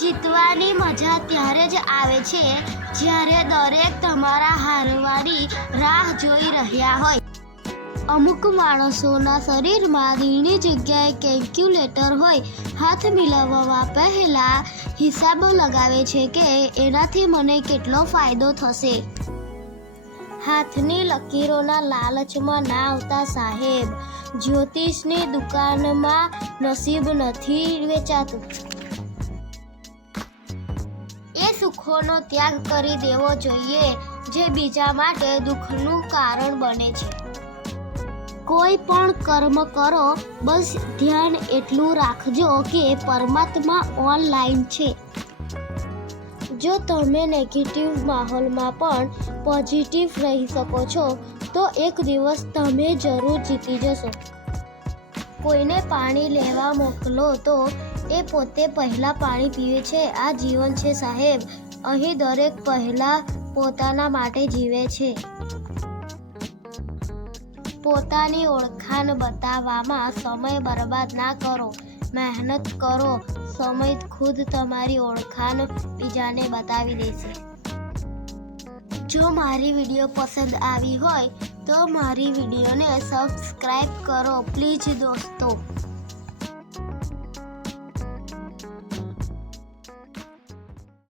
જીતવાની મજા ત્યારે જ આવે છે જ્યારે દરેક તમારા હારવાની રાહ જોઈ રહ્યા હોય. અમુક માણસોના શરીરમાં દિલની જગ્યાએ કેલ્ક્યુલેટર હોય. હાથ મિલાવવા પહેલાં હિસાબ લગાવે છે કે એનાથી મને કેટલો ફાયદો થશે. હાથની લકીરોના લાલચમાં ના આવતા સાહેબ. જ્યોતિષની દુકાનમાં નસીબ નથી વેચાતું. એ સુખોનો ત્યાગ કરી દેવો જોઈએ જે બીજા માટે દુઃખનું કારણ બને છે. કોઈ પણ કર્મ કરો, બસ ધ્યાન એટલું રાખજો કે પરમાત્મા ઓનલાઈન છે. જો તમે નેગેટિવ માહોલમાં પણ પોઝિટિવ રહી શકો છો તો એક દિવસ તમે જરૂર જીતી જશો. કોઈને પાણી લેવા મોકલો તો એ પોતે પહેલાં પાણી પીવે છે. આ જીવન છે સાહેબ. અહીં દરેક પહેલાં પોતાના માટે જીવે છે. પોતાની ઓળખાણ બતાવવામાં સમય બરબાદ ના કરો. મહેનત કરો. સમય ખુદ તમારી ઓળખાણ બીજાને બતાવી દેશે. જો મારી વિડીયો પસંદ આવી હોય તો મારી વિડીયોને સબસ્ક્રાઈબ કરો પ્લીઝ દોસ્તો.